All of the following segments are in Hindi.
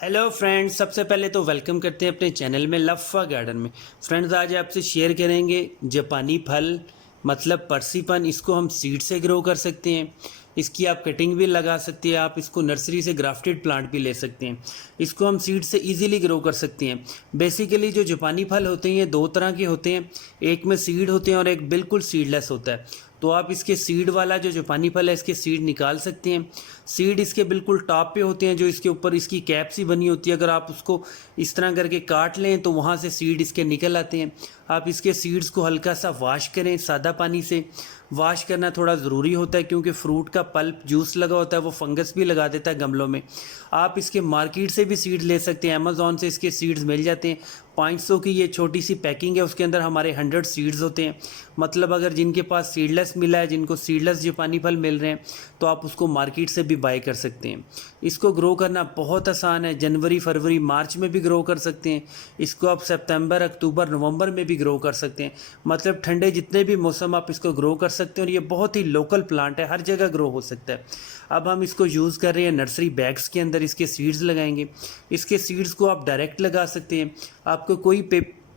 हेलो फ्रेंड्स, सबसे पहले तो वेलकम करते हैं अपने चैनल में लफ्फा गार्डन में। फ्रेंड्स, आज आपसे शेयर करेंगे जापानी फल मतलब परसीपन। इसको हम सीड से ग्रो कर सकते हैं। इसकी आप कटिंग भी लगा सकते हैं। आप इसको नर्सरी से ग्राफ्टेड प्लांट भी ले सकते हैं। इसको हम सीड से इजीली ग्रो कर सकते हैं। बेसिकली जो जापानी फल होते हैं ये दो तरह के होते हैं, एक में सीड होते हैं और एक बिल्कुल सीडलेस होता है। तो आप इसके सीड वाला जो जापानी फल है इसके सीड निकाल सकते हैं। सीड इसके बिल्कुल टॉप पे होते हैं, जो इसके ऊपर इसकी कैप सी बनी होती है। अगर आप उसको इस तरह करके काट लें तो वहाँ से सीड इसके निकल आते हैं। आप इसके सीड्स को हल्का सा वॉश करें, सादा पानी से वॉश करना थोड़ा ज़रूरी होता है क्योंकि फ्रूट का पल्प जूस लगा होता है, वो फंगस भी लगा देता है गमलों में। आप इसके मार्केट से भी सीड ले सकते हैं, अमेज़ॉन से इसके सीड्स मिल जाते हैं। 500 की ये छोटी सी पैकिंग है, उसके अंदर हमारे 100 सीड्स होते हैं। मतलब अगर जिनके पास सीडलेस मिला है, जिनको सीडलेस जापानी फल मिल रहे हैं, तो आप उसको मार्केट से भी बाय कर सकते हैं। इसको ग्रो करना बहुत आसान है। जनवरी, फरवरी, मार्च में भी ग्रो कर सकते हैं। इसको आप सितंबर, अक्टूबर, नवंबर में भी ग्रो कर सकते हैं। मतलब ठंडे जितने भी मौसम आप इसको ग्रो कर सकते हैं। और ये बहुत ही लोकल प्लांट है, हर जगह ग्रो हो सकता है। अब हम इसको यूज़ कर रहे हैं नर्सरी बैग्स के अंदर, इसके सीड्स लगाएंगे। इसके सीड्स को आप डायरेक्ट लगा सकते हैं। आपको कोई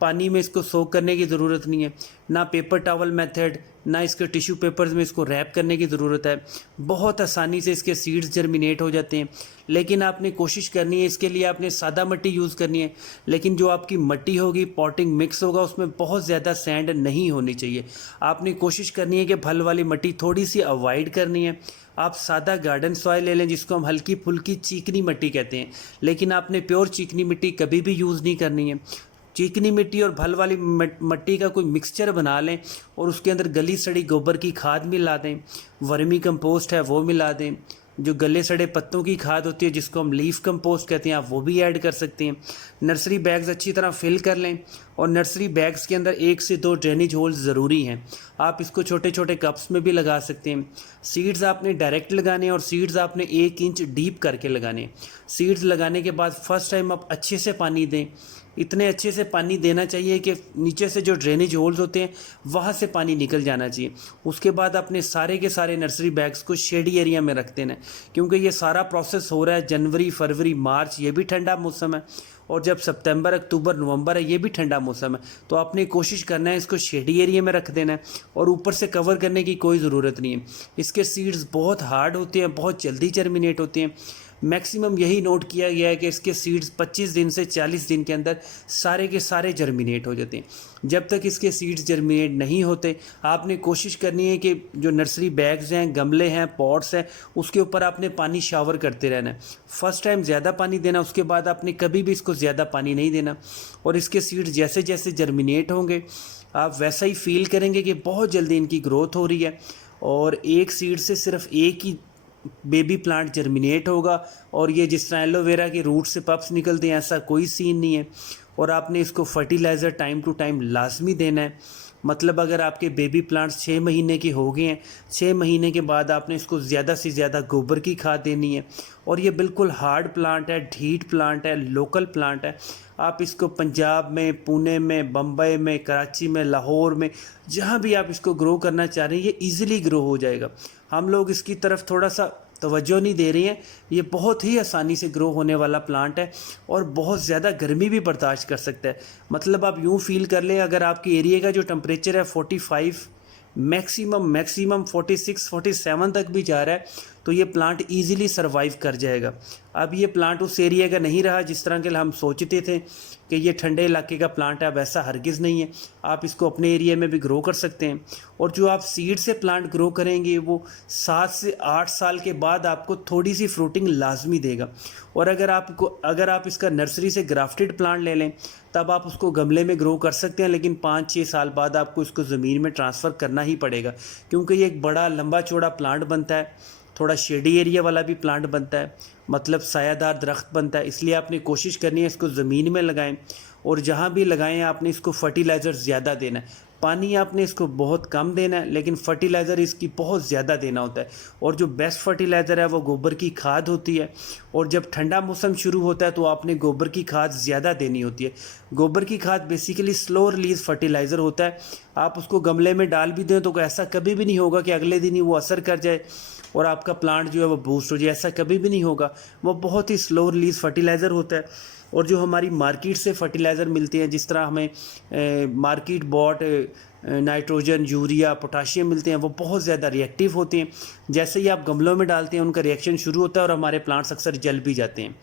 पानी में इसको सोक करने की ज़रूरत नहीं है, ना पेपर टॉवल मेथड, ना इसके टिश्यू पेपर्स में इसको रैप करने की ज़रूरत है। बहुत आसानी से इसके सीड्स जर्मिनेट हो जाते हैं। लेकिन आपने कोशिश करनी है, इसके लिए आपने सादा मिट्टी यूज़ करनी है। लेकिन जो आपकी मिट्टी होगी, पॉटिंग मिक्स होगा, उसमें बहुत ज़्यादा सैंड नहीं होनी चाहिए। आपने कोशिश करनी है कि फल वाली मिट्टी थोड़ी सी अवॉइड करनी है। आप सादा गार्डन सॉइल ले लें, जिसको हम हल्की फुल्की चीकनी मिट्टी कहते हैं। लेकिन आपने प्योर चीकनी मिट्टी कभी भी यूज़ नहीं करनी है। चिकनी मिट्टी और फल वाली मिट्टी का कोई मिक्सचर बना लें और उसके अंदर गली सड़ी गोबर की खाद मिला दें। वर्मी कंपोस्ट है वो मिला दें। जो गले सड़े पत्तों की खाद होती है, जिसको हम लीफ कंपोस्ट कहते हैं, आप वो भी ऐड कर सकते हैं। नर्सरी बैग्स अच्छी तरह फिल कर लें और नर्सरी बैग्स के अंदर 1 से 2 ड्रेनेज होल्स ज़रूरी हैं। आप इसको छोटे छोटे कप्स में भी लगा सकते हैं। सीड्स आपने डायरेक्ट लगाने और सीड्स आपने 1 इंच डीप करके लगाने। सीड्स लगाने के बाद फर्स्ट टाइम आप अच्छे से पानी दें। इतने अच्छे से पानी देना चाहिए कि नीचे से जो ड्रेनेज होल्स होते हैं वहाँ से पानी निकल जाना चाहिए। उसके बाद अपने सारे के सारे नर्सरी बैग्स को शेडी एरिया में रख देना है, क्योंकि ये सारा प्रोसेस हो रहा है जनवरी, फरवरी, मार्च, ये भी ठंडा मौसम है। और जब सितंबर, अक्टूबर, नवंबर है, ये भी ठंडा मौसम है। तो आपने कोशिश करना है इसको शेडी एरिया में रख देना है और ऊपर से कवर करने की कोई ज़रूरत नहीं है। इसके सीड्स बहुत हार्ड होते हैं, बहुत जल्दी जर्मिनेट होते हैं। मैक्सिमम यही नोट किया गया है कि इसके सीड्स 25 दिन से 40 दिन के अंदर सारे के सारे जर्मिनेट हो जाते हैं। जब तक इसके सीड्स जर्मिनेट नहीं होते, आपने कोशिश करनी है कि जो नर्सरी बैग्स हैं, गमले हैं, पॉट्स हैं, उसके ऊपर आपने पानी शावर करते रहना है। फर्स्ट टाइम ज़्यादा पानी देना, उसके बाद आपने कभी भी इसको ज़्यादा पानी नहीं देना। और इसके सीड्स जैसे जैसे जर्मिनेट होंगे, आप वैसा ही फील करेंगे कि बहुत जल्दी इनकी ग्रोथ हो रही है। और एक सीड से सिर्फ एक ही बेबी प्लांट जर्मिनेट होगा। और ये जिस तरह एलोवेरा के रूट से पप्स निकलते हैं, ऐसा कोई सीन नहीं है। और आपने इसको फर्टिलाइज़र टाइम टू टाइम लाजमी देना है। मतलब अगर आपके बेबी प्लांट्स 6 महीने के हो गए हैं, 6 महीने के बाद आपने इसको ज़्यादा से ज़्यादा गोबर की खाद देनी है। और ये बिल्कुल हार्ड प्लांट है, ढीठ प्लांट है, लोकल प्लांट है। आप इसको पंजाब में, पुणे में, बम्बई में, कराची में, लाहौर में, जहाँ भी आप इसको ग्रो करना चाह रहे हैं, ये ईज़िली ग्रो हो जाएगा। हम लोग इसकी तरफ थोड़ा सा तवज्जो नहीं दे रही हैं। ये बहुत ही आसानी से ग्रो होने वाला प्लांट है और बहुत ज़्यादा गर्मी भी बर्दाश्त कर सकता है। मतलब आप यूँ फील कर लें, अगर आपके एरिया का जो टेम्परेचर है 45, मैक्सिमम 46, 47 तक भी जा रहा है, तो ये प्लांट इजीली सरवाइव कर जाएगा। अब ये प्लांट उस एरिया का नहीं रहा जिस तरह के हम सोचते थे कि ये ठंडे इलाके का प्लांट है, वैसा हरगिज़ नहीं है। आप इसको अपने एरिया में भी ग्रो कर सकते हैं। और जो आप सीड से प्लांट ग्रो करेंगे, वो 7 से 8 साल के बाद आपको थोड़ी सी फ्रूटिंग लाजमी देगा। और अगर आप इसका नर्सरी से ग्राफ्टेड प्लांट ले लें, तब आप उसको गमले में ग्रो कर सकते हैं। लेकिन 5-6 साल बाद आपको इसको ज़मीन में ट्रांसफ़र करना ही पड़ेगा, क्योंकि ये एक बड़ा लंबा चौड़ा प्लांट बनता है। थोड़ा शेडी एरिया वाला भी प्लांट बनता है, मतलब सायादार दरख्त बनता है। इसलिए आपने कोशिश करनी है इसको ज़मीन में लगाएं। और जहाँ भी लगाएं आपने इसको फर्टिलाइज़र ज़्यादा देना है। पानी आपने इसको बहुत कम देना है, लेकिन फर्टिलाइज़र इसकी बहुत ज़्यादा देना होता है। और जो बेस्ट फर्टिलाइज़र है वो गोबर की खाद होती है। और जब ठंडा मौसम शुरू होता है तो आपने गोबर की खाद ज़्यादा देनी होती है। गोबर की खाद बेसिकली स्लो रिलीज़ फर्टिलाइज़र होता है। आप उसको गमले में डाल भी दें तो ऐसा कभी भी नहीं होगा कि अगले दिन ही वो असर कर जाए। और आपका प्लांट जो है वो बूस्ट हो जाए, ऐसा कभी भी नहीं होगा। वो बहुत ही स्लो रिलीज फर्टिलाइज़र होता है। और जो हमारी मार्केट से फर्टिलाइज़र मिलते हैं, जिस तरह हमें market bought nitrogen, urea, potassium मिलते हैं, वो बहुत ज़्यादा रिएक्टिव होते हैं। जैसे ही आप गमलों में डालते हैं उनका रिएक्शन शुरू होता है और हमारे प्लांट्स अक्सर जल भी जाते हैं।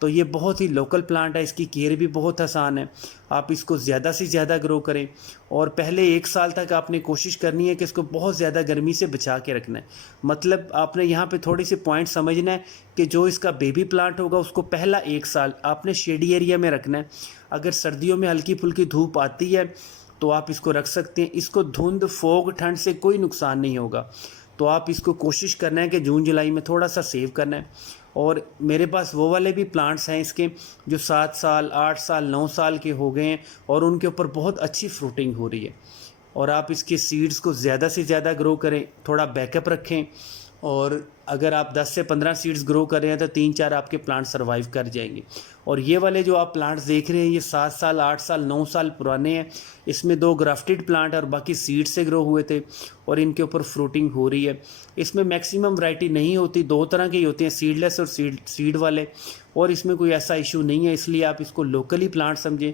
तो ये बहुत ही लोकल प्लांट है, इसकी केयर भी बहुत आसान है। आप इसको ज़्यादा से ज़्यादा ग्रो करें और पहले 1 साल तक आपने कोशिश करनी है कि इसको बहुत ज़्यादा गर्मी से बचा के रखना है। मतलब आपने यहाँ पे थोड़ी सी पॉइंट समझना है कि जो इसका बेबी प्लांट होगा उसको पहला 1 साल आपने शेडी एरिया में रखना है। अगर सर्दियों में हल्की फुल्की धूप आती है तो आप इसको रख सकते हैं। इसको धुंध, फोग, ठंड से कोई नुकसान नहीं होगा। तो आप इसको कोशिश करना है कि जून जुलाई में थोड़ा सा सेव करना है। और मेरे पास वो वाले भी प्लांट्स हैं इसके जो 7 साल, 8 साल, 9 साल के हो गए हैं और उनके ऊपर बहुत अच्छी फ्रूटिंग हो रही है। और आप इसके सीड्स को ज़्यादा से ज़्यादा ग्रो करें, थोड़ा बैकअप रखें। और अगर आप 10 से 15 सीड्स ग्रो कर रहे हैं तो 3-4 आपके प्लांट सर्वाइव कर जाएंगे। और ये वाले जो आप प्लांट्स देख रहे हैं ये 7 साल, 8 साल, 9 साल पुराने हैं। इसमें 2 ग्राफ्टेड प्लांट और बाकी सीड से ग्रो हुए थे और इनके ऊपर फ्रूटिंग हो रही है। इसमें मैक्सिमम वैरायटी नहीं होती, 2 तरह के ही होते हैं, सीडलेस और सीड वाले। और इसमें कोई ऐसा इशू नहीं है, इसलिए आप इसको लोकली प्लांट समझें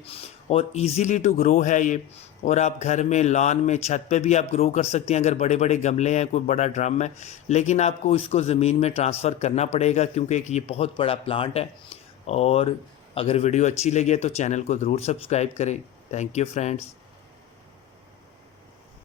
और ईजीली टू ग्रो है ये। और आप घर में, लॉन में, छत पे भी आप ग्रो कर सकते हैं अगर बड़े बड़े गमले हैं, कोई बड़ा ड्रम है। लेकिन आपको इसको ज़मीन में ट्रांसफ़र करना पड़ेगा क्योंकि ये बहुत बड़ा प्लांट है। और अगर वीडियो अच्छी लगी है तो चैनल को ज़रूर सब्सक्राइब करें। Thank you friends.